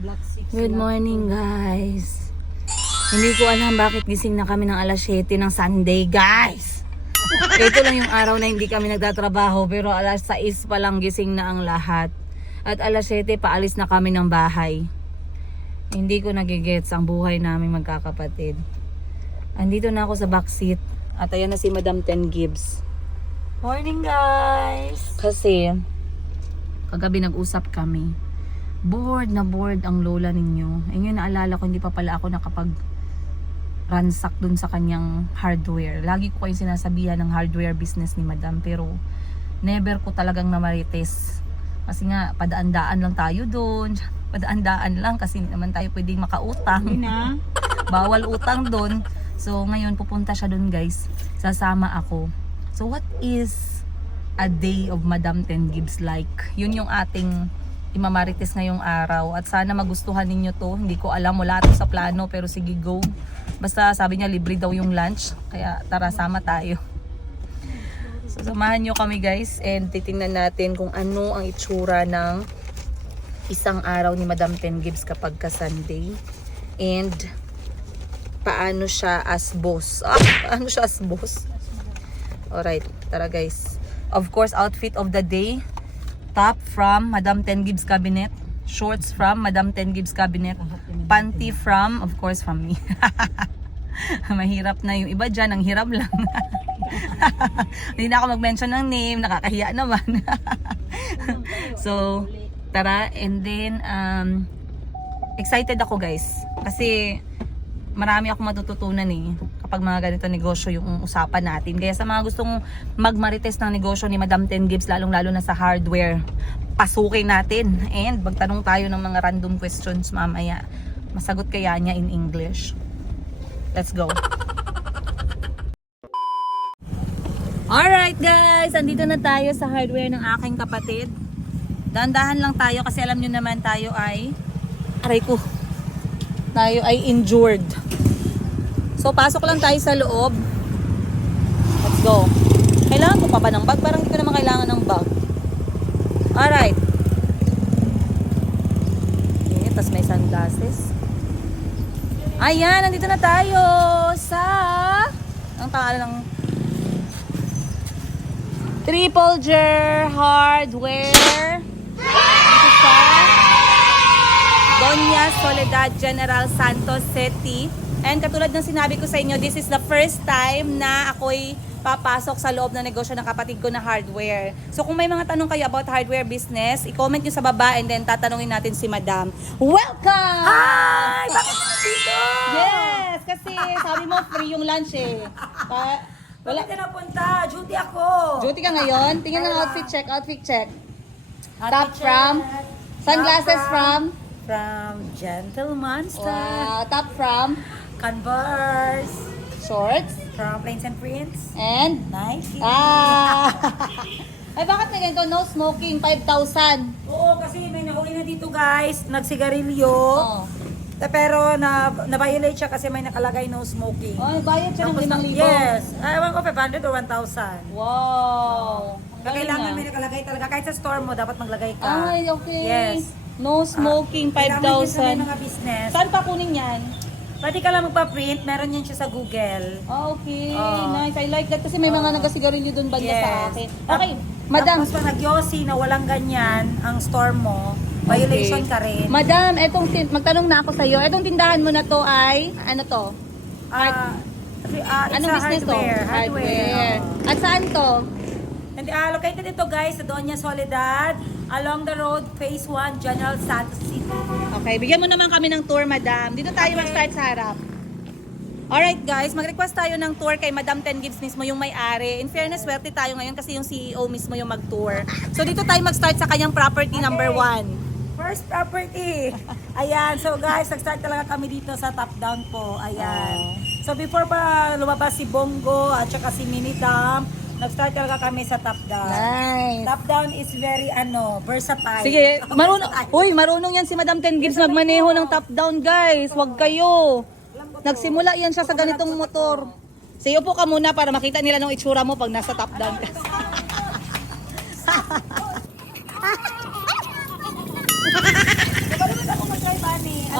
Good morning guys. Hindi ko alam bakit gising na kami ng alas 7 ng Sunday guys. Ito lang yung araw na hindi kami nagtatrabaho pero alas 6 pa lang gising na ang lahat. At alas 7 paalis na kami ng bahay. Hindi ko nagigets ang buhay namin magkakapatid. Andito na ako sa backseat at ayan na si Madam Ten Gibbs. Morning guys! Kasi kagabi nag-usap kami. Bored na bored ang lola ninyo. E ngayon naalala ko hindi pa pala ako nakapag-ransack dun sa kanyang hardware. Lagi ko kayo sinasabihan ng hardware business ni Madam pero never ko talagang namarites. Kasi nga padaan-daan lang tayo dun. Padaan-daan lang kasi hindi naman tayo pwedeng makautang. Bawal utang dun. So ngayon pupunta siya dun guys. Sasama ako. So what is a day of Madam Ten Gibbs like? Yun yung ating imamarites ngayong araw. At sana magustuhan ninyo to. Hindi ko alam, wala to sa plano pero sige go. Basta sabi niya libre daw yung lunch. Kaya tara sama tayo. So samahan nyo kami guys. And titingnan natin kung ano ang itsura ng isang araw ni Madam Ten Gibbs kapag ka Sunday. And paano siya as boss. Paano siya as boss? Alright, tara guys. Of course, outfit of the day. Top from Madam Ten Gibbs Cabinet. Shorts from Madam Ten Gibbs Cabinet. Panty from, of course, from me. Mahirap na yung iba dyan. Ang hirap lang. Hindi na ako mag-mention ng name. Nakakahiya naman. So, tara. And then, excited ako guys. Kasi, marami akong matututunan eh kapag mga ganito negosyo yung usapan natin. Kaya sa mga gustong magmarites ng negosyo ni Madam Ten Gibbs, lalong-lalo na sa hardware, pasukin natin and magtanong tayo ng mga random questions mamaya. Masagot kaya niya in English. Let's go. Alright guys, andito na tayo sa hardware ng aking kapatid. Dahan-dahan lang tayo kasi alam nyo naman tayo ay tayo ay injured. So pasok lang tayo sa loob. Let's go. Kailangan ko pa ba ng bag? Parang hindi ko naman kailangan ng bag. Alright. Okay, tapos may sunglasses. Ayan, nandito na tayo sa ang pangalan ng Triple J Hardware. Dito sa Doña Soledad General Santos City. And katulad ng sinabi ko sa inyo, this is the first time na ako'y papasok sa loob ng negosyo ng kapatid ko na hardware. So kung may mga tanong kayo about hardware business, i-comment nyo sa baba and then tatanungin natin si Madam. Welcome! Hi! Bakit dito? Yes! Kasi sabi mo free yung lunch eh. Wala ka napunta. Duty ako. Duty ka ngayon? Tingnan ng outfit check. Top check. from? Sunglasses from? From Gentleman Style. Wow, top from? Converse. Shorts? From Plains and Prince. And? Nike. Ay, bakit may ganito? No smoking, 5,000. Oo, kasi may nahuli na dito guys. Nagsigarilyo. Oh. Pero na-violate siya kasi may nakalagay no smoking. Oh, bayad siya ng Tapos 5,000. Yes. Ewan ko 500 or 1,000. Wow. Kailangan may nakalagay talaga. Kahit sa store mo, dapat maglagay ka. Ay, okay. Yes. No smoking, Kailangan yun sa may 5,000. mga business. Saan pa kunin yan? Pwede ka lang magpa-print. Meron yan siya sa Google. Okay, Oh. nice. I like that kasi may mga nagasigarilyo dun banda sa Yes. akin. Okay, Madam. Tapos pag nag-yossi na walang ganyan ang store mo, violation ka rin. Madam, magtanong na ako sa iyo. Etong tindahan mo na to ay ano to? It's Anong a business hardware. to? Hardware. Oo. At saan to? And located ito guys sa Doña Soledad along the road phase 1 General Santos City. Okay, bigyan mo naman kami ng tour, Madam. Dito tayo Okay. mag-start sa harap. Alright guys, mag-request tayo ng tour kay Madam Ten Gibbs mismo, yung may-ari. In fairness, swerte tayo ngayon kasi yung CEO mismo yung mag-tour. So dito tayo mag-start sa kanyang property number 1. First property. Ayan. So guys, nag-start talaga kami dito sa top down po. Ayan. So before pa lumabas si Bongo at saka si Minidam, nag-start talaga kami sa top down. Nice. Top down is very versatile. Sige, marunong yan si Madam Ten Gibbs magmaneho ng top down guys. Huwag kayo. Nagsimula yan siya sa ganitong motor. Sige, upo ka muna para makita nila ng itsura mo pag nasa top down ka. Diba naman ako mag-drive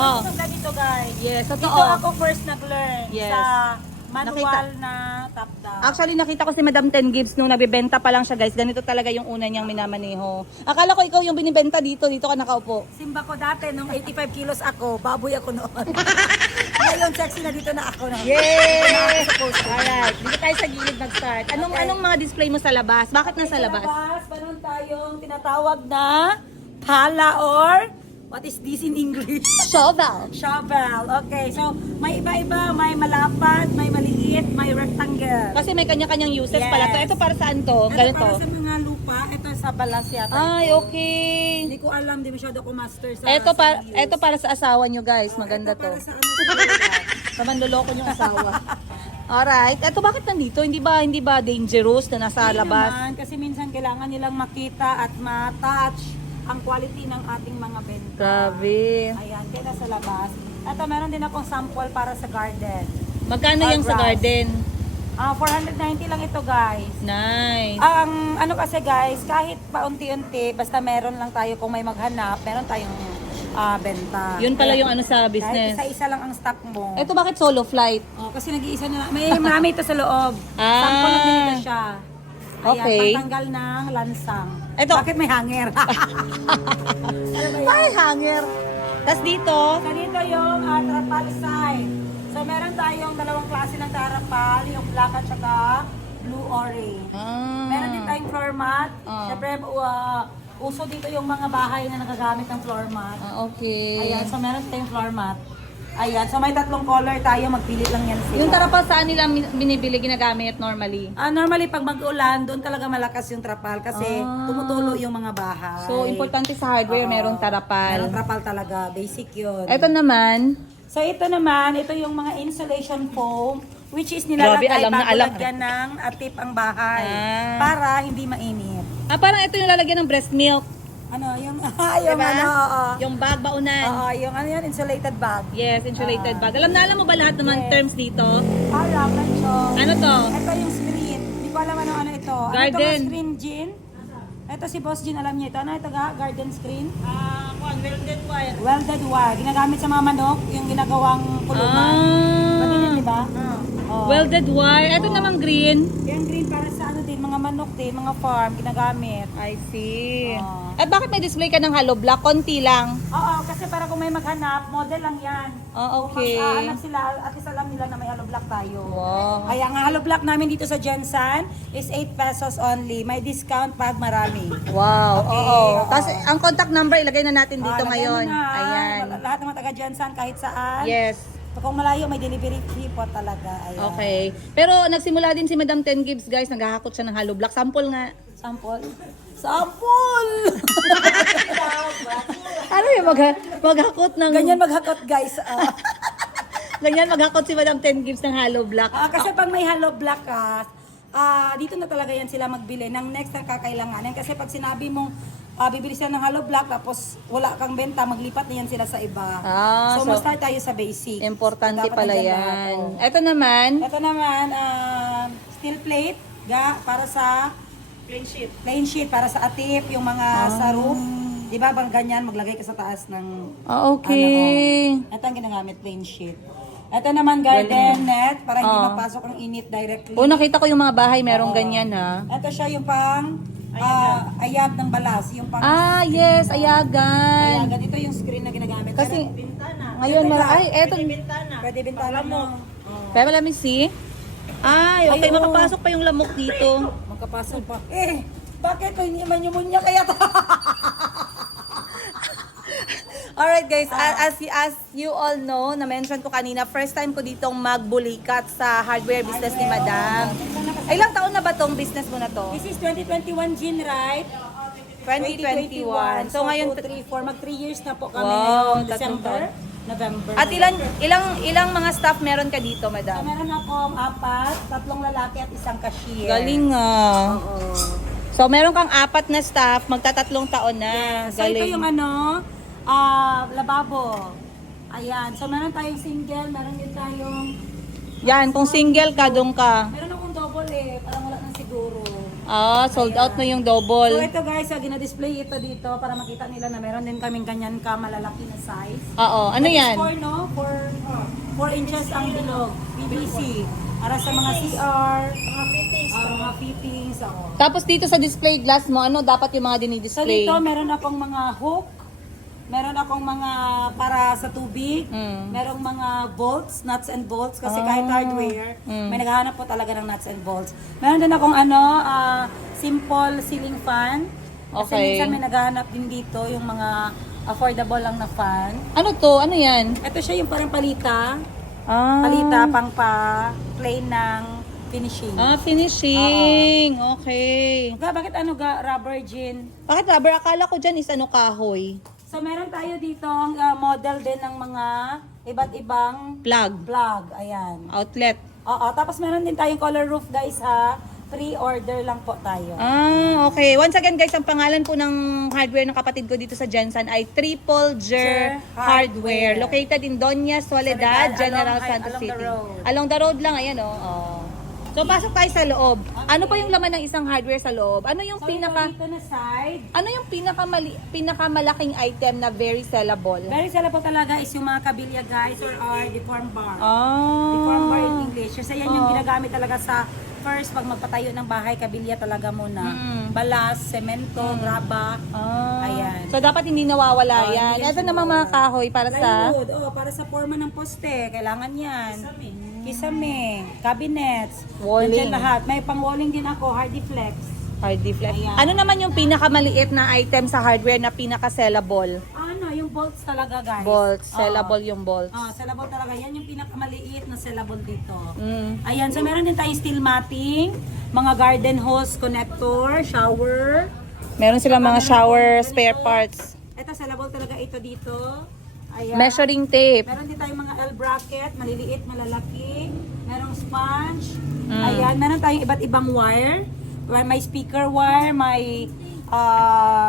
Oh. Ito ganito guys. Yes, Dito totoo. ako first nag-learn Yes. sa manual Nakita- na top down. Actually, nakita ko si Madam 10 Gibbs nung nabibenta pa lang siya, guys. Ganito talaga yung una niyang minamaneho. Akala ko ikaw yung binibenta dito. Dito ka nakaupo. Simba ko dati, nung 85 kilos ako, baboy ako noon. Ngayon, sexy na dito na ako. No? Yay! Alright, dito tayo sa gilid mag-start. Anong mga display mo sa labas? Bakit nasa labas? Meron tayong tinatawag na pala or what is this in English? Shovel. Shovel. Okay, so may iba-iba. May malapad, may maliit, may rectangle. Kasi may kanya-kanyang uses Yes. pala to. Ito para saan to? Ito Ganito. para sa mga lupa. Ito sa balas yata. Ay, okay. Hindi ko alam, di masyado ko master sa Ito para sa asawa nyo, guys. Maganda ito to. para sa ano sa lupa. Sa manloloko yung asawa. Alright. Ito bakit nandito? Hindi ba dangerous na nasa Hindi labas? naman, kasi minsan kailangan nilang makita at ma-touch ang quality ng ating mga benta. Grabe. Ayan, kaya nasa labas. Ito, meron din akong sample para sa garden. Magkano yung sa Grass. garden? 490 lang ito, guys. Nice. Ang ano kasi guys, kahit paunti-unti, basta meron lang tayo kung may maghanap, meron tayong benta. Yun pala Kaya, yung ano sa kahit business. isa-isa lang ang stock mo. Ito bakit solo flight? Kasi nag-iisa na lang. May marami ito sa loob. Ah. Sample lang din ito siya. Ayan, Okay. pantanggal ng lansang. Ito. Bakit may hanger? Ano ba yan? Ay, hanger. Tapos dito, So dito yung trapal side. So meron tayong dalawang klase ng trapal, yung black at saka blue orange. Meron din tayong floor mat. Ah. Siyempre, uso dito yung mga bahay na nagagamit ng floor mat. Okay. Ayan, so meron tayong floor mat. Ayan, so may tatlong color tayo, magpili lang yan sila. Yung tarapal saan nila binibili, ginagamit normally? Normally, pag mag-ulan, doon talaga malakas yung trapal kasi tumutulo yung mga bahay. So, importante sa hardware, Oo. merong tarapal. Meron trapal talaga, basic yun. Ito naman, So ito naman, ito yung mga insulation foam which is Grabe, nilalagay alam na bago alam. lagyan ng atip ang bahay Ah. para hindi mainit. parang ito yung lalagyan ng breast milk. Ano, yung yung Diba? ano, oo. Yung bag, baunan. Oo, yung ano yun, insulated bag. Yes, insulated bag. Alam mo ba lahat ng mga Yes. terms dito? Alam, medyo. Ano to? Ito yung screen. Hindi ko alam ano ito. Ano Garden. ito screen, Jean? Ito si Boss Jean, alam niya ito. Ano ito ga? Garden screen? Welded wire. Welded wire. Ginagamit sa mga manok, yung ginagawang kulungan. Madilim, di ba? Oo. Welded wire. Ito namang green. Yung green para sa ano din, mga manok din, mga farm, ginagamit. I see. Oo. At bakit may display ka ng hollow block? Konti lang. Oo, kasi para kung may maghanap, model lang yan. Okay. Kung maghanap sila, at least alam nila na may hollow block tayo. Wow. Kaya ang hollow block namin dito sa Jensen is 8 pesos only. May discount pag marami. Wow. Okay, Oo. oo. Tapos ang contact number ilagay na natin dito Lagyan ngayon. mo na. Ayan. Lahat ng mga taga Jensen kahit saan. Yes. Kung malayo, may delivery fee po talaga. Ayan. Okay. Pero nagsimula din si Madam 10 Gibbs, guys. Naghahakot siya ng hollow block. Sample nga. Sample. Sample! Ano yung maghakot ng... Ganyan maghakot guys. Ganyan maghakot si Madam 10 Gibbs ng hollow block. Kasi pag may hollow block ka, dito na talaga yan sila magbili ng next na kakailanganin. Kasi pag sinabi mong bibili sila ng hollow block tapos wala kang benta, maglipat na yan sila sa iba. So, so mag-start tayo sa basic. importante Dapat pala nandyan lahat, yan. oh. Ito naman, Ito naman, steel plate para sa plain sheet para sa atip, yung mga sa roof. Di ba bang ganyan, maglagay ka sa taas ng okay. ito ang ginagamit, plain sheet. Ito naman garden net para hindi mapasok ang init directly. O, nakita ko yung mga bahay, merong ganyan ha. Ito siya yung pang ayag ng balas, yung pang Yes, ayagan. ayagan. Ito yung screen na ginagamit. Kasi, bintana. ngayon, eto. Pwede bintana mo. Pero let me see. Okay, Ay, oo. makapasok pa yung lamok dito. Magkapasok pa. Bakit may pneumonia kaya to? Alright guys, as you all know, na-mention ko kanina, first time ko ditong magbulikat sa hardware business ni Madam. Ilang taon na ba tong business mo na to? This is 2021 Gin, right? 2021. So ngayon, 2, 3, 4. Mag 3 years na po kami Wow, ngayong tatlong December, November. at ilang mga staff meron ka dito, So, Madam? meron akong 4, 3 lalaki at 1 cashier. Galing nga. Oo. So meron kang 4 na staff, magtatatlong taon na. So ito Galing. yung lababo. Ayan. So meron tayong single, meron din tayong Yan, kung single ka, doon ka. meron akong double parang wala nang siguro. Sold out na yung So double. ito guys, gina-display ito dito para makita nila na meron din kaming ganyan ka malalaki na size. Oo, ano yan? 4 no? 4 inches ang bilog. PVC. Para sa mga CR, mga fittings. Tapos dito sa display glass mo, ano dapat yung mga So dinidisplay? dito meron akong mga hook. Meron akong mga para sa tubig. Merong mga bolts, nuts and bolts. Kasi kahit hardware, may naghahanap po talaga ng nuts and bolts. Meron din akong simple ceiling fan. Kasi Okay. minsan may naghahanap din dito yung mga affordable lang na fan. Ano to? Ano yan? Ito siya yung parang palita. Ah, Palita pang plain ng finishing. finishing. Okay. Bakit rubber gin? Bakit rubber? Akala ko dyan is ano, kahoy. So meron tayo dito ang model din ng mga iba't ibang Plug. plug. Ayan. Outlet. Oo, tapos meron din tayong color roof guys ha. Pre-order lang po tayo. Okay. Once again guys, ang pangalan po ng hardware ng kapatid ko dito sa Jensen ay Triple Jer Hardware. Located in Doña Soledad, Soledad, General along Santos the City. road. Along the road lang, ayan oh. So pasok tayo sa loob. Ano pa yung laman ng isang hardware sa loob? Ano yung So pinaka dito na side, ano yung pinakamalaking item na very sellable? very sellable talaga is yung mga kabilya guys or deform bar. Ah. Deform bar in English. Kasi yan yung ginagamit talaga sa first pag magpatayo ng bahay, kabilya talaga muna. Balas, semento, graba. Ayan. So dapat hindi nawawala yan. hindi yan Ito namang mga kahoy para sa Plywood, para sa forma ng poste, kailangan yan. Kisame, cabinets, Walling. nandiyan lahat. May pang-walling din ako, hardy flex. hardy flex. Ayan. Ano naman yung pinakamaliit na item sa hardware na pinaka-sellable? Yung bolts talaga guys. Bolts, sellable yung bolts. Sellable talaga. Yan yung pinakamaliit na sellable dito. Mm. Ayan, so meron din tayong steel matting, mga garden hose connector, shower. Meron silang mga shower Ganito. spare parts. Ito, sellable talaga ito dito. Ayan. Measuring tape. Meron din tayong mga L bracket, maliliit, malalaki. Merong sponge. Ayan, meron tayong iba't ibang wire. May speaker wire, may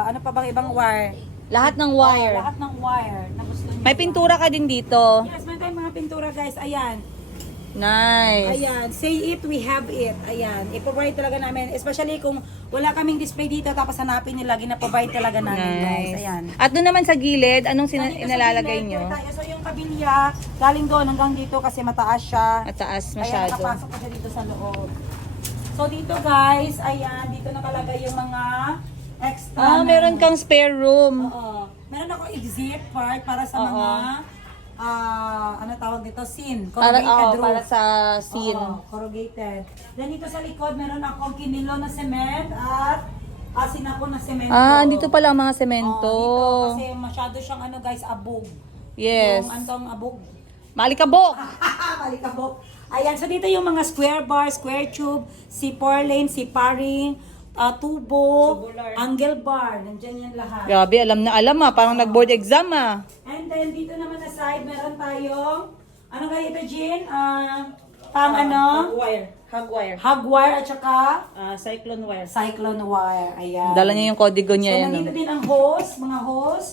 ano pa bang ibang wire? Lahat ng wire. Lahat ng wire na gusto niyo. May pintura ka din dito. Yes, meron tayong mga pintura guys. Ayan. Nice. Ayan, say it, we have it. Ayan, i-provide talaga namin. Especially kung wala kaming display dito, tapos hanapin nila, gina-provide talaga namin guys. Ayan. At doon naman sa gilid, anong Nandito sa inalalagay gilid, nyo? tayo. So yung kabilya, galing doon hanggang dito kasi mataas siya. At taas Ayan, masyado. nakapasok pa siya dito sa loob. So dito guys, ayan, dito nakalagay yung mga extra. Meron kang spare room. Oo. Meron ako exit part para sa mga ano tawag dito, scene. Corrugated roof. Para sa scene. Oo, corrugated. Then dito sa likod, meron akong kinilo na cement at asin ako na semento. Dito pala ang mga semento. Dito kasi masyado siyang guys, abog. Yes. Yung antong abog. Malikabok. Malikabok. Ayan, so dito yung mga square bar, square tube, si porlane, si paring, tubo, angle bar, nandyan yan lahat. Grabe, alam na alam parang nag-board exam And then dito naman na side, meron tayong, ano kaya ito, Jean? Pang ano? Hog wire at saka Cyclone wire. cyclone wire. Ayan. Dala niya yung kodigo So, niya yan. nandito din ang hose, mga hose,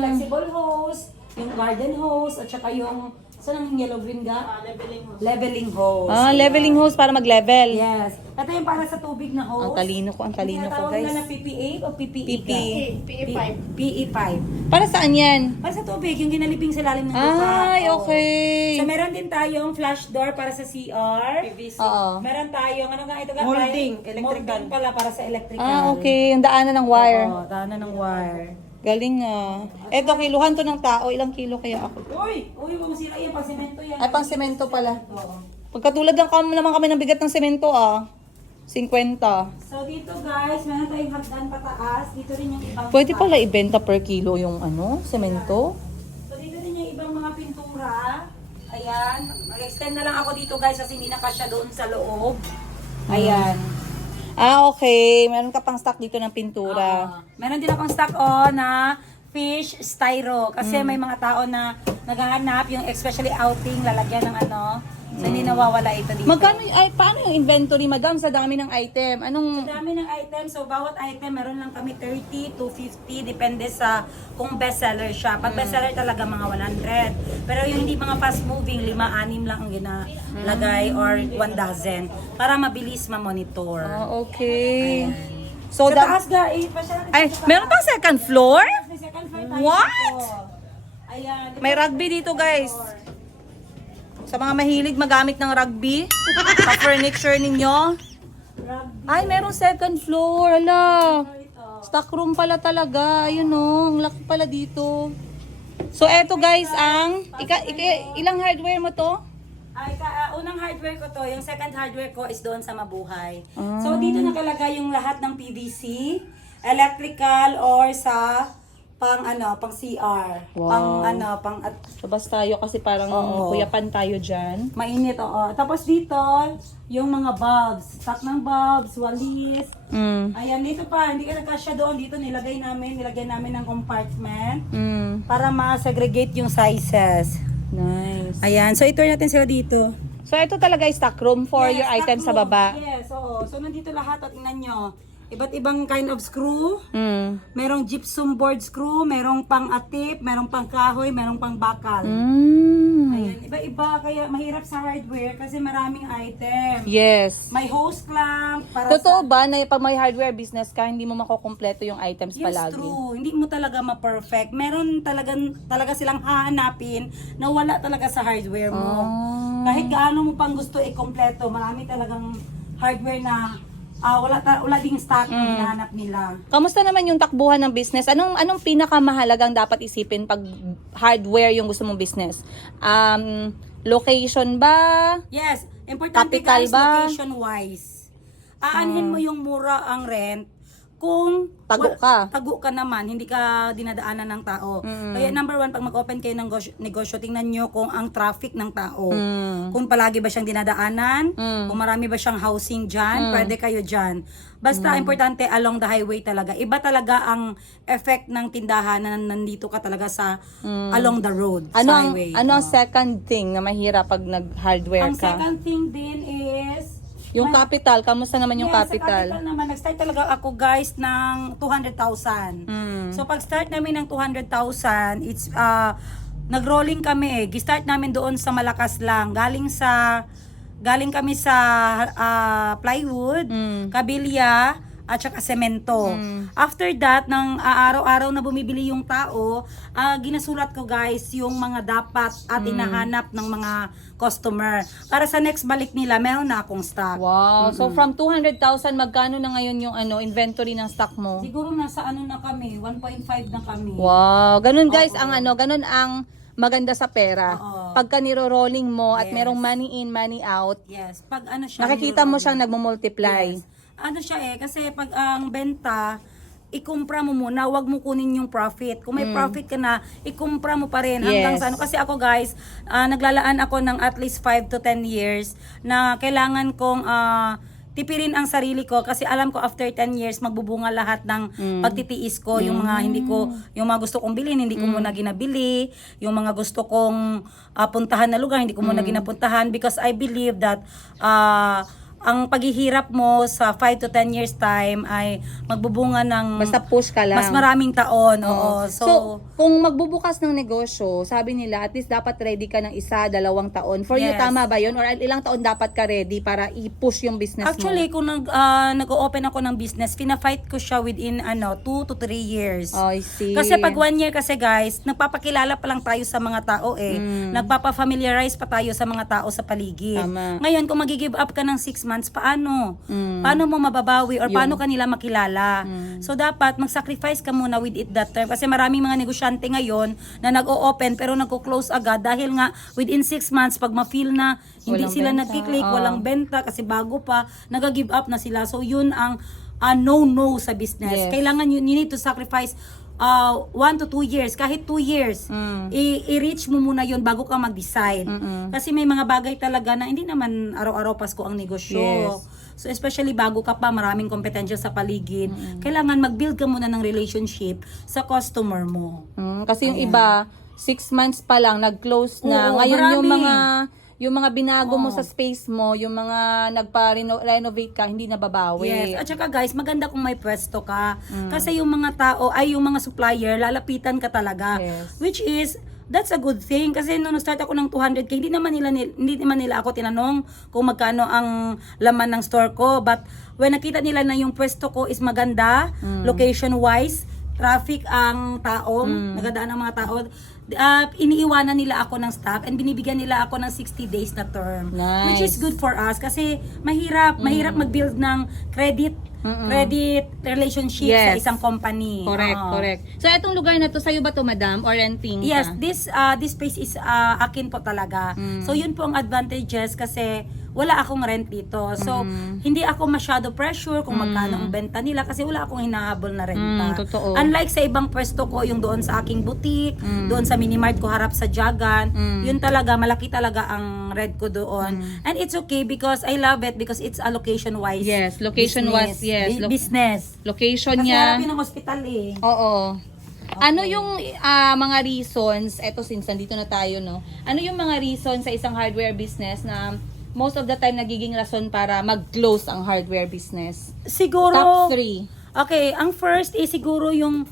flexible hose, yung garden hose, at saka yung, saan ang yellow green ga? Leveling hose. Leveling hose. Leveling hose para mag-level. Yes. Ito yung para sa tubig na hose. Ang talino ko Tinatawag guys. nila na PPA o PPE? PP. PE5. PE5. Para saan yan? Para sa tubig, yung ginaliping sa lalim ng lupa. Ay, Oo. okay. So, meron din tayong flash door para sa CR. PVC. Oo. Meron tayong, ano nga ito? Molding, Brian? electrical. Molding pala para sa electrical. Okay. Yung daanan ng wire. Oo, daanan ng wire. Galing Eto, kiluhan to ng tao. Ilang kilo kaya ako? Uy, huwag mo sila yan, pang semento yan. Ay, pang semento pala. Oo. Pagkatulad lang naman kami ng bigat ng semento 50. So, dito guys, meron tayong hagdan pataas. Dito rin yung ibang Pwede pala ibenta per kilo yung semento. So, dito din yung ibang mga pintura. Ayan. Mag-extend na lang ako dito guys kasi hindi na kasya doon sa loob. Ayan. Okay. Meron ka pang stock dito ng pintura. Meron din akong stock na fish styro. Kasi may mga tao na naghahanap yung especially outing, lalagyan ng So, hindi nawawala ito dito. Magkano, ay, paano yung inventory, madam, sa dami ng item? Anong, Ang dami ng item. So, bawat item, meron lang kami 30 to 50. Depende sa kung bestseller siya. Pag bestseller talaga, mga 100. Pero yung hindi mga fast moving, 5-6 lang ang ginalagay or 1 dozen. Para mabilis ma-monitor. okay. So, So, sa that, taas ga, pa siya. ay, meron pang second floor? May second floor tayo What? dito. Ayan. May rugby dito, guys. Sa mga mahilig magamit ng rugby, sa furniture ninyo. Rugby Ay, merong second floor. Ala. ito. Stock room pala talaga. Ayun o, ang laki pala dito. So, eto guys, ang, ilang hardware mo to? Ay, unang hardware ko to, yung second hardware ko is doon sa Mabuhay. So, dito nakalagay yung lahat ng PVC, electrical, or sa pang CR. Wow. Pang Labas tayo kasi parang Oo. kuyapan tayo dyan. mainit, oo. Tapos dito, yung mga bulbs. Stock ng bulbs, walis. Mm. Ayan, dito pa, hindi ka nakasya doon. Dito nilagay namin ng compartment Mm. para ma-segregate yung sizes. Nice. Ayan, so i-turn natin sila dito. So, ito talaga yung stock room for Yes, your stock items sa room. baba. Yes, oo. So, nandito lahat. O, tingnan nyo. Iba't ibang kind of screw. Mm. Merong gypsum board screw, merong pang atip, merong pang kahoy, merong pang bakal. Mm. Ayan, iba-iba. Kaya mahirap sa hardware kasi maraming item. Yes. May hose clamp. Para Totoo ba na pag may hardware business ka, hindi mo makukumpleto yung items Yes, palagi? true. Hindi mo talaga ma-perfect. Meron talaga silang hahanapin na wala talaga sa hardware mo. Ah. Kahit gaano mo pang gusto i-kompleto, marami talagang hardware na wala ding stock na hinahanap nila. Kamusta naman yung takbuhan ng business? Anong pinakamahalagang dapat isipin pag hardware yung gusto mong business? Location ba? Yes, importante Capital guys, ba? location-wise. Aanhin mo yung mura ang rent kung tago ka naman, hindi ka dinadaanan ng tao. Kaya number 1, pag mag-open kayo ng negosyo, tingnan nyo kung ang traffic ng tao. Kung palagi ba siyang dinadaanan, kung marami ba siyang housing dyan, pwede kayo dyan. Basta importante along the highway talaga. Iba talaga ang effect ng tindahan na nandito ka talaga sa along the road, sa highway. Ano ang second thing na mahirap pag nag-hardware Ang ka? second thing din is Yung capital, kamusta naman yung Sa capital? capital naman, nag-start talaga ako guys ng 200,000. So pag start namin ng 200,000, it's nag-rolling kami eh. Gistart namin doon sa Malakas lang. Galing kami sa plywood, kabilya, at saka semento. After that, nang araw-araw na bumibili yung tao, ginasulat ko guys yung mga dapat at hinahanap ng mga customer. Para sa next balik nila, meron na akong stock. Wow. So from 200,000, magkano na ngayon yung inventory ng stock mo? Siguro nasa na kami, 1.5 na kami. Wow. Ganun guys, ganun ang maganda sa pera. Oo. Pagka niro-rolling mo at Yes. merong money in, money out, Yes, pag siya. nakikita mo nilolong. siyang nagmo-multiply. Yes. Siya kasi pag ang benta, ikumpra mo muna, wag mo kunin yung profit. Kung may profit ka na, ikumpra mo pa rin hanggang Yes. sa kasi ako guys, naglalaan ako ng at least 5 to 10 years na kailangan kong tipirin ang sarili ko kasi alam ko after 10 years magbubunga lahat ng pagtitiis ko, yung mga yung mga gusto kong bilhin, hindi ko muna ginabili, yung mga gusto kong puntahan na lugar, hindi ko muna ginapuntahan because I believe that ang paghihirap mo sa 5 to 10 years time ay magbubunga ng Basta push ka lang. mas maraming taon. Oo. So, kung magbubukas ng negosyo, sabi nila, at least dapat ready ka ng 1-2 taon. For you, Yes. tama ba yun? Or ilang taon dapat ka ready para i-push yung business actually, mo? kung nag-open ako ng business, pina-fight ko siya within 2 to 3 years. Oh, I see. Kasi pag 1 year kasi guys, nagpapakilala pa lang tayo sa mga tao eh. Nagpapa-familiarize pa tayo sa mga tao sa paligid. Tama. Ngayon, kung mag-give up ka ng 6 months, paano? Paano mo mababawi or paano kanila makilala? So, dapat mag-sacrifice ka muna with it that term. Kasi maraming mga negosyante ngayon na nag-o-open pero nag-close agad dahil nga within 6 months, pag ma-feel na hindi Walang sila benta. nag-click, Oo. walang benta kasi bago pa, nag-give up na sila. So, yun ang no-no sa business. Yes. Kailangan you need to sacrifice 1 to 2 years, kahit 2 years, i-reach mo muna yun bago ka mag-decide. Kasi may mga bagay talaga na hindi naman araw-araw Pasko ang negosyo. Yes. So especially bago ka pa, maraming kompetensya sa paligid. Kailangan mag-build ka muna ng relationship sa customer mo. Kasi yung iba, 6 months pa lang, nag-close na. Oo, Ngayon yung marami. yung mga binago mo Oo. sa space mo, yung mga nagpa-renovate ka, hindi nababawi. Yes, at saka guys, maganda kung may pwesto ka. Kasi yung mga tao, ay yung mga supplier, lalapitan ka talaga. Yes. Which is, that's a good thing. Kasi nung nag-start ako ng 200k, hindi naman nila ako tinanong kung magkano ang laman ng store ko. But when nakita nila na yung pwesto ko is maganda, location-wise, traffic ang tao, nagadaan ang mga tao, iniiwanan nila ako ng staff and binibigyan nila ako ng 60 days na term. Nice. Which is good for us kasi mahirap mag-build ng credit relationship sa Yes. isang company. Correct, Oo. correct. So, itong lugar na to, sa'yo ba to, madam? Or renting ka? Yes, this space is akin po talaga. So yun po ang advantages kasi wala akong rent dito. So hindi ako masyado pressure kung magkano ang benta nila kasi wala akong hinahabol na renta. Totoo. Unlike sa ibang pwesto ko, yung doon sa aking boutique, doon sa Minimart ko harap sa Jagan, yun talaga malaki talaga ang rent ko doon. And it's okay because I love it because it's a location wise. Yes, location was, yes. Business. Location Kasi niya. harap yun ng hospital eh. Oo. Ano yung mga reasons, eto since nandito na tayo, no? Ano yung mga reasons sa isang hardware business na most of the time nagiging rason para mag-close ang hardware business? Siguro Top 3. Okay, ang first is siguro yung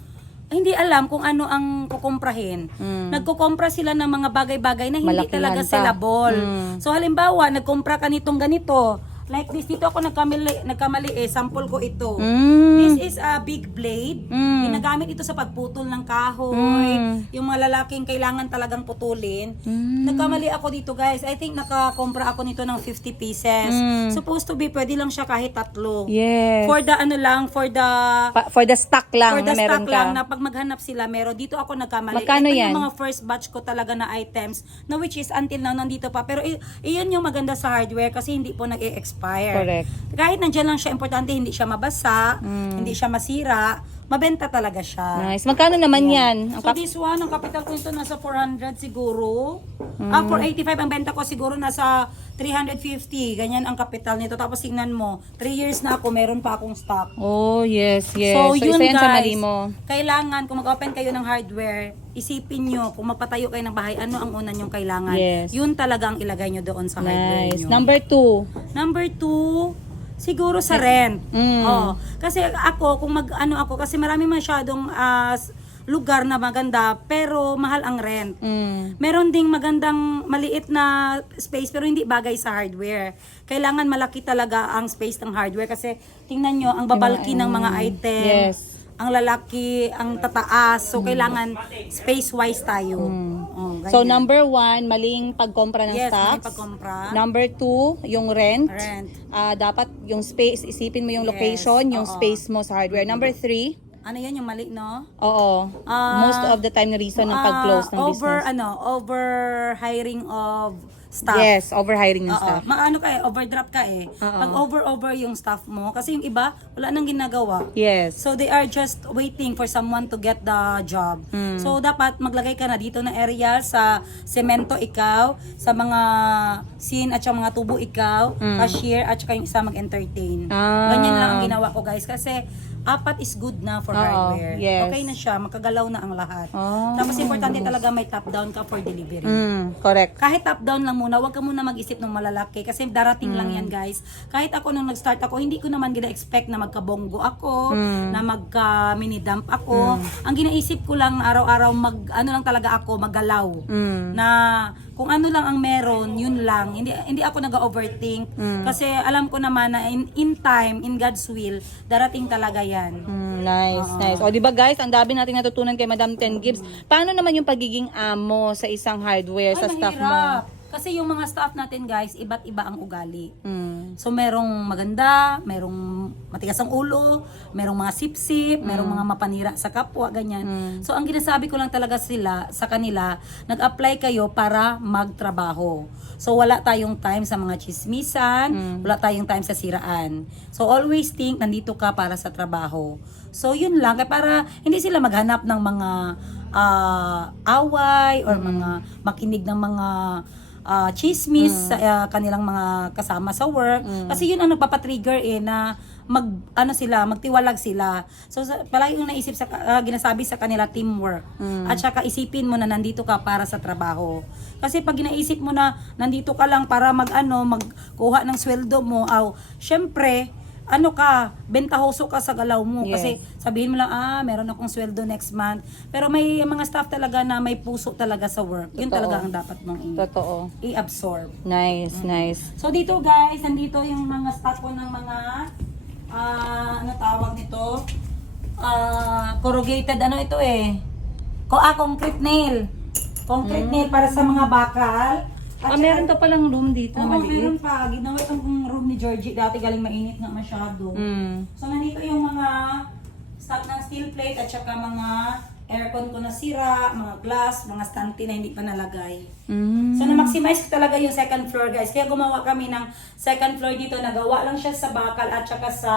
hindi alam kung ano ang kukomprahin. Nagkukompra sila ng mga bagay-bagay na hindi Malakihan talaga pa. sellable. So halimbawa, nagkumpra ka nitong ganito. Like this, dito ako nagkamali sample ko ito. This is a big blade. Ginagamit ito sa pagputol ng kahoy. Yung mga lalaking kailangan talagang putulin. Nagkamali ako dito guys. I think nakakompra ako nito ng 50 pieces. Supposed to be, pwede lang siya kahit 3. Yes. For the ano lang, for the stock lang for the na meron stock ka. lang na pag maghanap sila meron. Dito ako nagkamali. Magkano Ito yan? yung mga first batch ko talaga na items na which is until now nandito pa. Pero iyon yung maganda sa hardware kasi hindi po nag-e-expire. Correct. Kahit nandiyan lang siya, importante hindi siya mabasa, hindi siya masira, mabenta talaga siya. Nice. Magkano naman yan? Ang So this one, ang capital ko nito nasa 400 siguro. 485 ang benta ko siguro nasa 350. Ganyan ang capital nito. Tapos tingnan mo, 3 years na ako, meron pa akong stock. Oh, yes, yes. So, isa yun yan sa guys, mali mo. kailangan kung mag-open kayo ng hardware, isipin nyo, kung magpatayo kayo ng bahay, ano ang una nyong kailangan. Yes. Yun talaga ang ilagay nyo doon sa hardware Nice. nyo. Number 2. Number 2, siguro sa rent. Mm. Oh, kasi ako, kung kasi marami masyadong lugar na maganda, pero mahal ang rent. Meron ding magandang maliit na space pero hindi bagay sa hardware. Kailangan malaki talaga ang space ng hardware kasi tingnan nyo, ang babalki ng mga item. Yes. Ang lalaki, ang tataas. So, kailangan space-wise tayo. Oh, So, ganyan. number 1, maling pagkompra ng Yes, maling stocks. pagkompra. Number 2, yung rent. Rent. Dapat yung space, isipin mo yung Yes, location, yung oo. space mo sa hardware. Number 3, Ano yan, yung mali, no? oo. Most of the time na reason ng pag-close ng business. Over hiring of staff. Yes, overhiring ng Oo. staff. Maano ka overdraft ka eh. Oo. Pag over yung staff mo, kasi yung iba, wala nang ginagawa. Yes. So they are just waiting for someone to get the job. So dapat maglagay ka na dito na area sa semento ikaw, sa mga scene at sa mga tubo ikaw, cashier at saka yung isa mag-entertain. Ah. Ganyan lang ang ginawa ko guys kasi 4 is good na for Oo, hardware. yes. Okay na siya, makagalaw na ang lahat. Oh. Tapos importante talaga may top down ka for delivery. Correct. Kahit top down lang muna, wag ka muna mag-isip ng malalaki kasi darating lang yan guys. Kahit ako nung nag-start ako, hindi ko naman gina-expect na magkabonggo ako, na magka-mini dump ako. Ang ginaisip ko lang araw-araw ano lang talaga ako, maggalaw. Na kung ano lang ang meron, yun lang. Hindi ako nag-overthink kasi alam ko naman na in time, in God's will, darating talaga yan. Nice, nice. O, di ba guys, ang dami nating natutunan kay Madam Ten Gibbs. Paano naman yung pagiging amo sa isang hardware, sa staff mo? mahirap. Kasi yung mga staff natin guys, iba't iba ang ugali. So merong maganda, merong matigas ang ulo, merong mga sip-sip, merong mga mapanira sa kapwa, ganyan. So ang ginasabi ko lang talaga sa kanila, nag-apply kayo para magtrabaho. So wala tayong time sa mga chismisan, wala tayong time sa siraan. So always think, nandito ka para sa trabaho. So yun lang, kaya para hindi sila maghanap ng mga away or mga makinig ng mga chismis sa kanilang mga kasama sa work. Kasi yun ang nagpapatrigger na magtiwalag sila. So palagi yung naisip ginasabi sa kanila teamwork. At saka isipin mo na nandito ka para sa trabaho. Kasi pag ginaisip mo na nandito ka lang para magkuha ng sweldo mo, syempre bentahoso ka sa galaw mo. Yes. Kasi sabihin mo lang, meron akong sweldo next month. Pero may mga staff talaga na may puso talaga sa work. Yun Totoo. talaga ang dapat mong Totoo. i-absorb. Nice, nice. So dito guys, nandito yung mga stock ko ng mga ano tawag nito? Corrugated concrete nail. Concrete nail para sa mga bakal. At Meron to palang room dito, Oo, meron maliit. pa. Ginawa itong room ni Georgie. Dati galing mainit nga masyado. So nandito yung mga stock ng steel plate at saka mga aircon ko na sira, mga glass, mga stante na hindi pa nalagay. So na-maximize ko talaga yung second floor guys. Kaya gumawa kami ng second floor dito. Nagawa lang siya sa bakal at saka sa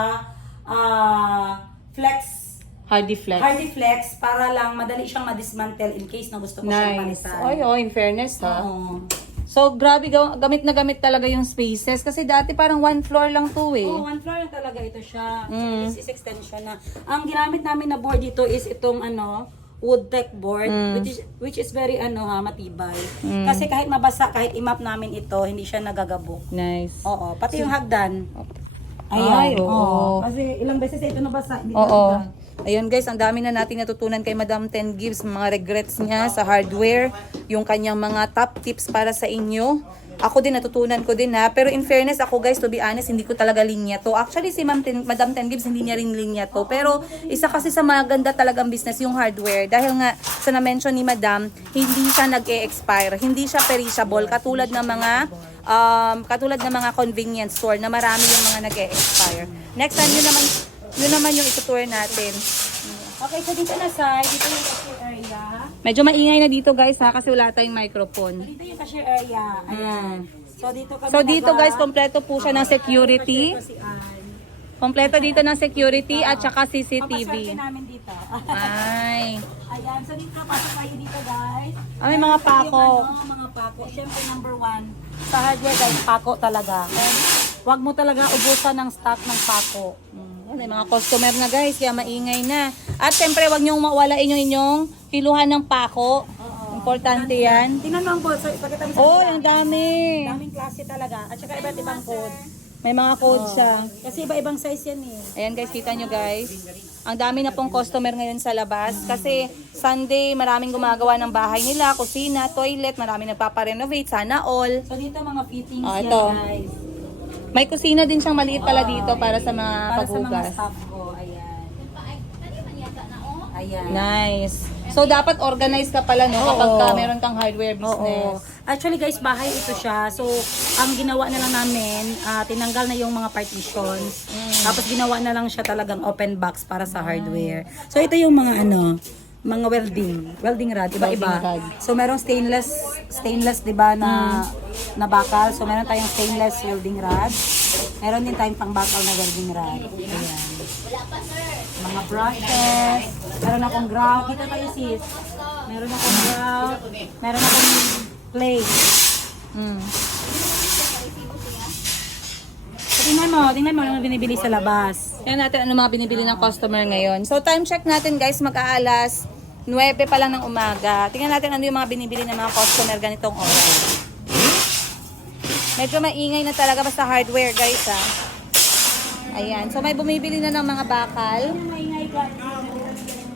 Hardy flex. hardy flex para lang madali siyang ma-dismantle in case na gusto ko siyang Nice. palitan. In fairness ha. Oo. So, grabe, gamit na gamit talaga yung spaces. Kasi dati parang one floor lang to eh. Oh, one floor lang talaga ito siya. So, this is extension na. Ang ginamit namin na board dito is itong wood deck board which is very matibay. Kasi kahit mabasa, kahit imap namin ito, hindi siya nagagabok. Nice. Oo, pati yung hagdan. Ay, oo. Kasi ilang beses ito nabasa, hindi Oo. nagagabok. Ayun guys, ang dami na natin natutunan kay Madam Ten Gibbs, mga regrets niya sa hardware, yung kanyang mga top tips para sa inyo. Ako din, natutunan ko din ha. Pero in fairness, ako guys, to be honest, hindi ko talaga linya to. Actually, si Madam Ten Gibbs, hindi niya rin linya to. Pero isa kasi sa maganda talagang business yung hardware. Dahil nga, sa na-mention ni Madam, hindi siya nag-e-expire. Hindi siya perishable. Katulad ng mga convenience store na marami yung mga nag-e-expire. Next time, yun naman yung itutour natin. Okay, so dito na side, dito yung cashier area. Medyo maingay na dito guys ha, kasi wala tayong microphone. Dito yung cashier area. Ayan. So dito kami So dito guys, kompleto po siya ng security. Ito si Ann. Kompleto dito ng security at saka Papaswerte CCTV. namin dito. Ay. Ayan, so dito, pasok kayo dito guys. May mga pako. Yung mga pako. Siyempre number 1, sa hardware guys, pako talaga. And wag mo talaga ubusan ng stock ng pako. May mga customer na guys, kaya maingay na. At syempre, wag niyong mawalain yung inyong kiluhan ng pako. Importante yan. Tingnan mo ang code. So, ipakita mo sa Oh, kanila. ang dami. Daming klase talaga. At saka iba't ibang code. May mga code siya. Kasi iba-ibang size yan eh. Ayan guys, kita nyo guys. Ang dami na pong customer ngayon sa labas. Kasi Sunday, maraming gumagawa ng bahay nila, kusina, toilet, maraming nagpaparenovate, sana all. So dito mga fittings Ah, yan ito. guys. May kusina din siyang maliit pala dito para sa mga Para sa mga paghugas. staff ko. Ayan. Ayan. Nice. So, dapat organized ka pala, no? Kapag meron kang hardware Oo. business. Actually guys, bahay ito siya. So, ang ginawa na lang namin, tinanggal na yung mga partitions. Tapos ginawa na lang siya talagang open box para sa hardware. So, ito yung mga mga welding rod, iba-iba. Welding rod. So, merong stainless 'di ba na bakal. So, meron tayong stainless welding rod. Meron din tayong pangbakal na welding rod. Ayan. Mga brushes. Meron akong grout. Dito tayo sis. Meron akong grout. Meron akong plate. So, tingnan mo ano binibili sa labas. Yan natin ano mga binibili ng customer ngayon. So, time check natin guys, mag-aalas 9 pa lang ng umaga. Tingnan natin ano yung mga binibili ng mga customer ganitong oras. Medyo maingay na talaga basta hardware guys ha. Ayan. So, may bumibili na ng mga bakal.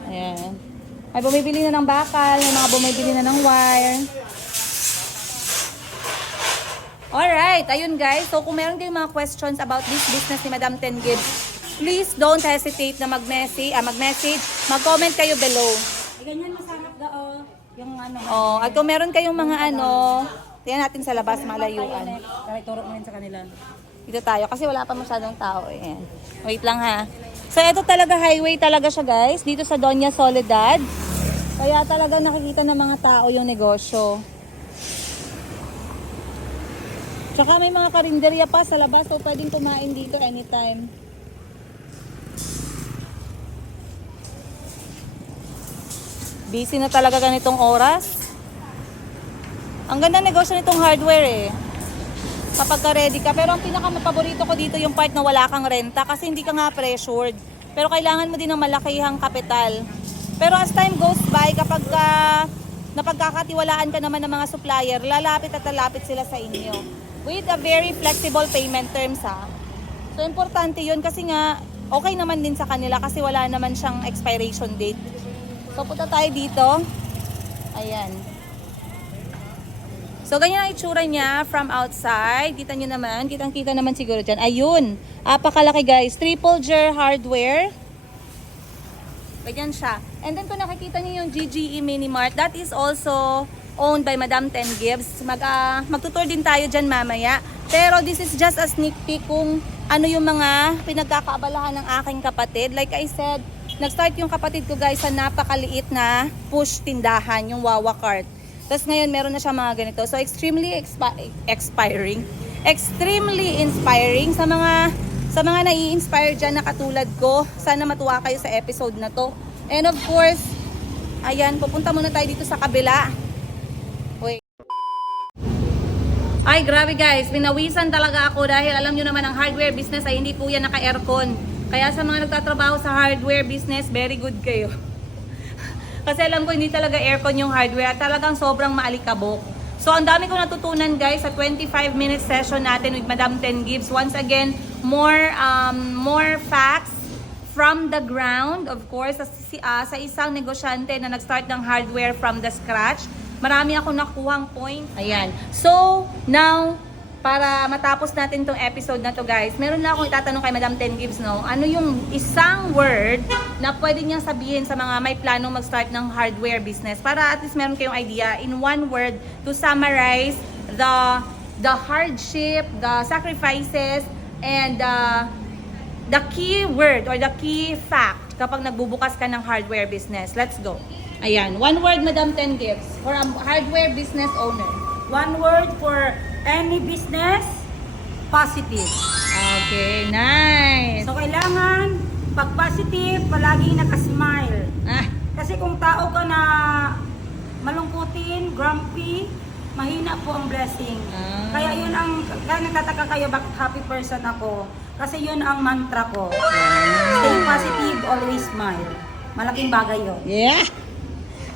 Ayan. May bumibili na ng bakal, may mga bumibili na ng wire. Alright, ayun guys. So kung meron kayong mga questions about this business ni Madam Ten Gibbs, please don't hesitate na mag-message, mag-comment kayo below. Ganyan masarap ga yung Oh, at kung meron kayong mga tingnan natin sa labas, malayuan. Turo mo rin sa kanila. Dito tayo kasi wala pa masyadong tao eh. Wait lang ha. So ito talaga highway talaga siya guys, dito sa Doña Soledad. Kaya talaga nakikita ng mga tao yung negosyo. Tsaka may mga karinderya pa sa labas so pwedeng kumain dito anytime. Busy na talaga ganitong oras. Ang ganda ng negosyo nitong hardware eh. Kapag ka ready ka. Pero ang pinaka-paborito ko dito yung part na wala kang renta kasi hindi ka nga pressured. Pero kailangan mo din ng malakihang kapital. Pero as time goes by, kapag napagkakatiwalaan ka naman ng mga supplier, lalapit at lalapit sila sa inyo. With a very flexible payment terms ha. So importante yun kasi nga okay naman din sa kanila kasi wala naman siyang expiration date. So punta tayo dito. Ayan. So, ganyan ang itsura niya from outside. Kita nyo naman. Kitang-kita naman siguro dyan. Ayun. Apakalaki guys. Triple Ger hardware. Ganyan siya. And then kung nakikita nyo yung GGE Mini Mart, that is also owned by Madam Ten Gibbs. Magtutour din tayo dyan mamaya. Pero this is just a sneak peek kung ano yung mga pinagkakaabalahan ng aking kapatid. Like I said, nag-start yung kapatid ko guys sa napakaliit na push tindahan, yung Wawa Cart. Tapos ngayon meron na siya mga ganito. So extremely extremely inspiring sa mga nai-inspire dyan na katulad ko. Sana matuwa kayo sa episode na to. And of course, ayan, pupunta muna tayo dito sa kabila. Wait. Ay, grabe guys, pinawisan talaga ako dahil alam nyo naman ang hardware business ay hindi po yan naka-aircon. Kaya sa mga nagtatrabaho sa hardware business, very good kayo. Kasi alam ko hindi talaga aircon yung hardware at talagang sobrang maalikabok. So ang dami ko natutunan guys sa 25-minute session natin with Madam Ten Gibbs. Once again, more facts from the ground. Of course, sa isang negosyante na nag-start ng hardware from the scratch. Marami ako nakuhang point. Ayan. So now, para matapos natin tong episode na to guys, meron na akong itatanong kay Madam Ten Gibbs, no? Ano yung isang word na pwede niyang sabihin sa mga may planong mag-start ng hardware business para at least meron kayong idea in one word to summarize the hardship, the sacrifices, and the key word or the key fact kapag nagbubukas ka ng hardware business. Let's go. Ayan. One word, Madam Ten Gibbs, for a hardware business owner. One word for any business, positive. Okay, nice. So, kailangan, pag positive, palaging nakasmile. Ah, Kasi kung tao ka na malungkutin, grumpy, mahina po ang blessing. Kaya yun kaya nagtataka kayo bakit happy person ako. Kasi yun ang mantra ko. Stay positive, always smile. Malaking bagay yun. yeah.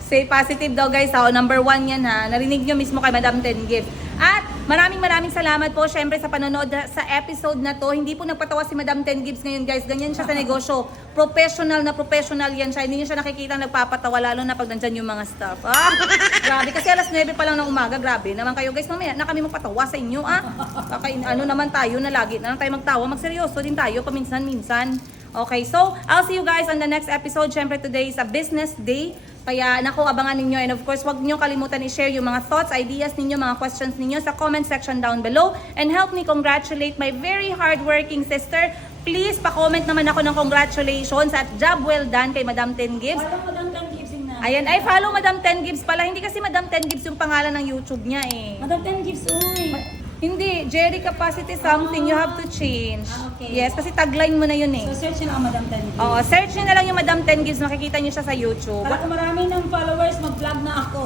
Stay positive daw guys. So, number 1 yan ha. Narinig nyo mismo kay Madam Ten Gibbs. At maraming salamat po syempre sa panonood sa episode na to. Hindi po nagpatawa si Madam Ten Gibbs ngayon guys. Ganyan siya sa negosyo. Professional yan siya. Hindi niyo siya nakikita nagpapatawa lalo na pag nandyan yung mga staff. Ah, grabe. Kasi alas 9 pa lang ng umaga. Grabe naman kayo guys. Mamaya na kami magpatawa sa inyo ah. Ano naman tayo na lagi na lang tayo magtawa. Magseryoso din tayo paminsan-minsan. Okay, so I'll see you guys on the next episode. Syempre today is a business day. Kaya naku, abangan ninyo. And of course, huwag nyo kalimutan i-share yung mga thoughts, ideas ninyo, mga questions ninyo sa comment section down below. And help me congratulate my very hardworking sister. Please, pa-comment naman ako ng congratulations at job well done kay Madam Ten Gibbs. Parang Madam Ten Gibbs na. Ayan, ay follow Madam Ten Gibbs pala. Hindi kasi Madam Ten Gibbs yung pangalan ng YouTube niya eh. Madam Ten Gibbs, uy. Hindi, Jerry Capacity something you have to change. Okay. Yes, kasi tagline mo na yun eh. So, search nyo lang ang Madam Ten Gibbs. Oo, search nyo na lang yung Madam Ten Gibbs, makikita nyo siya sa YouTube. Para kung marami ng followers, mag-vlog na ako.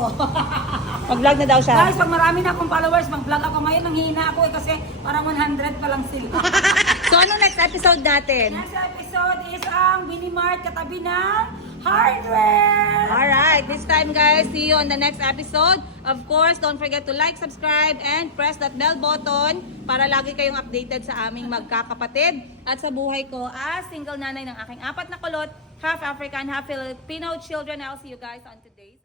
Mag-vlog na daw siya. Guys, pag marami na akong followers, mag-vlog ako. Ngayon, nanghihina ako kasi parang 100 pa lang sila. So, ano next episode natin? Next episode is ang Minimart katabi ng hardware. Alright, this time guys, see you on the next episode. Of course, don't forget to like, subscribe, and press that bell button para lagi kayong updated sa aming magkakapatid at sa buhay ko as single nanay ng aking 4 na kulot, half African, half Filipino children. I'll see you guys on today's